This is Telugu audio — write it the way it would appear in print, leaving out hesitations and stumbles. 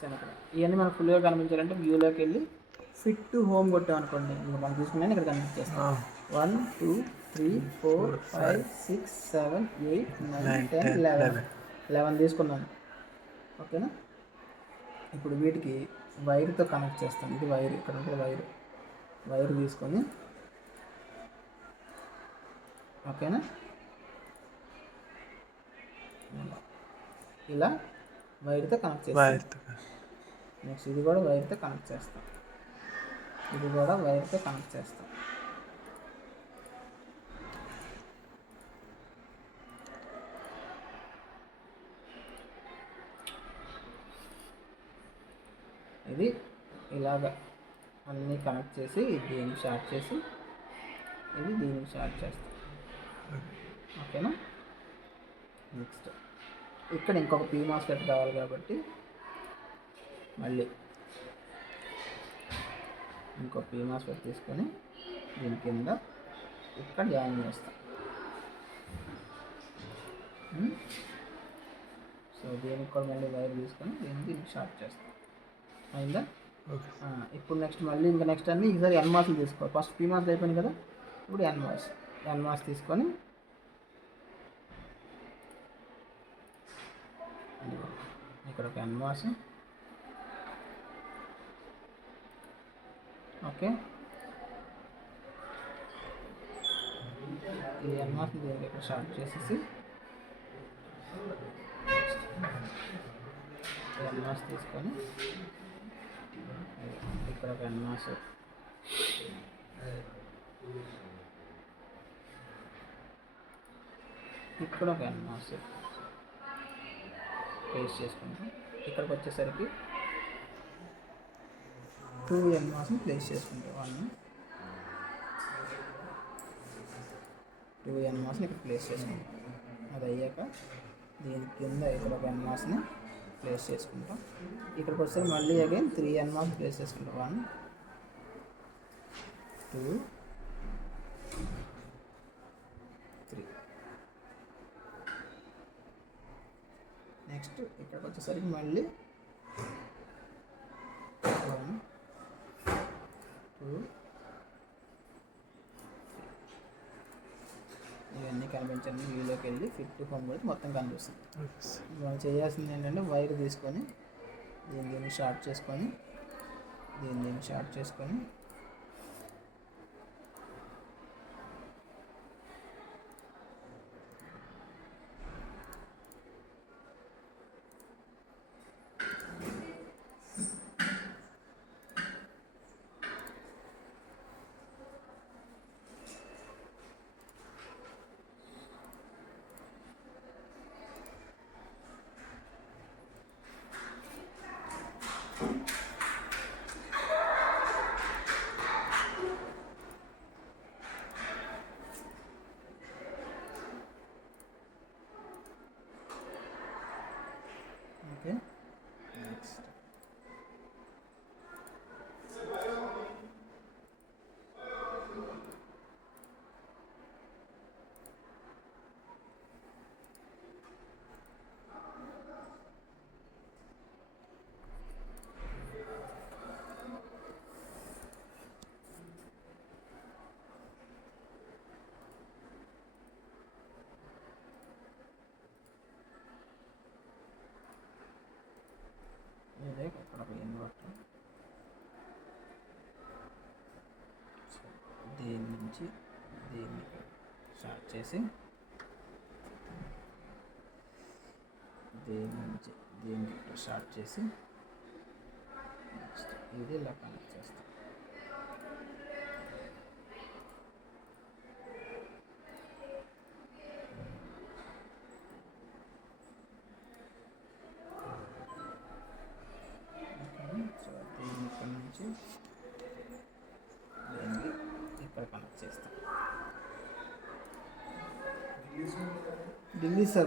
శనగలు ఇవన్నీ మనకు ఫుల్గా కనిపించాలంటే వ్యూలోకి వెళ్ళి ఫిట్ టు హోమ్ కొట్టాం అనుకోండి, ఇంకా మనం తీసుకున్నాను ఇక్కడ కనిపించేస్తాం. 1 2 3 4 5 6 7 8 9 10 11 తీసుకున్నాను. ఓకేనా. ఇప్పుడు వీటికి వైర్తో కనెక్ట్ చేస్తాను. ఇది వైర్, ఇక్కడ ఉంటుంది వైర్ తీసుకొని, ఓకేనా, ఇలా వైర్తో కనెక్ట్ చేస్తాను. నెక్స్ట్ ఇది కూడా వైర్తో కనెక్ట్ చేస్తాం. ఇది కూడా వైర్తో కనెక్ట్ చేస్తాం. ఇది ఇలాగ అన్నీ కనెక్ట్ చేసి దీనికి షార్ట్ చేసి ఇది దీనికి షార్ట్ చేస్తాం. ఓకేనా. నెక్స్ట్ ఇక్కడ ఇంకొక PMOSFET కావాలి కాబట్టి మళ్ళీ ఇంకో PMOSFET తీసుకొని దీని కింద ఇక్కడ జాయిన్ చేస్తాం. సో దీనికి కూడా మళ్ళీ వైర్ తీసుకొని దీనికి షార్ట్ చేస్తాం. అయిందా? ఇప్పుడు నెక్స్ట్ మళ్ళీ ఇంకా నెక్స్ట్ అన్నీ ఈసారి NMOS తీసుకోవాలి. ఫస్ట్ PMOS అయిపోయింది కదా, ఇప్పుడు NMOS తీసుకొని ఇక్కడ ఒక NMOS. ఓకే. ఈ NMOS దీనికి ఇక్కడ షార్ట్ చేసేసి NMOS తీసుకొని ఇక్కడ ఒక NMOS, ఇక్కడ ఒక NMOS ప్లేస్ చేసుకుంటాం. ఇక్కడికి వచ్చేసరికి 2 NMOSని ప్లేస్ చేసుకుంటాం. 2 NMOSని ఇక్కడ ప్లేస్ చేసుకుంటాం. అది అయ్యాక దీని కింద ఇక్కడ ఒక NMOSని ప్లేస్ చేసుకుంటాం. ఇక్కడికి వస్తే మళ్ళీ అగైన్ 3 NMOS ప్లేస్ చేసుకుంటాం. 1 2 3. నెక్స్ట్ ఇక్కడికి వచ్చేసరికి మళ్ళీ 1 2 ఇవన్నీ కనిపించండి. వ్యూలోకి వెళ్ళి ఫిట్ టు హోమ్ కూడా మొత్తం కనిపిస్తుంది. మనం చేయాల్సింది ఏంటంటే వైర్ తీసుకొని దీన్ని షార్ట్ చేసుకొని దీన్ని షార్ట్ చేసుకొని ఓకే. నెక్స్ట్ ఇదే ఇక్కడ ఒక ఇన్వర్టర్. దీని నుంచి దీన్ని స్టార్ట్ చేసి దీని నుంచి దీనికి స్టార్ట్ చేసి నెక్స్ట్ ఇది ఇలా కనెక్ట్ చేస్తాం. సో దీన్ని ఇక్కడ నుంచి దీన్ని ఇక్కడ కనెక్ట్ చేస్తాం. ఢిల్లీ సార్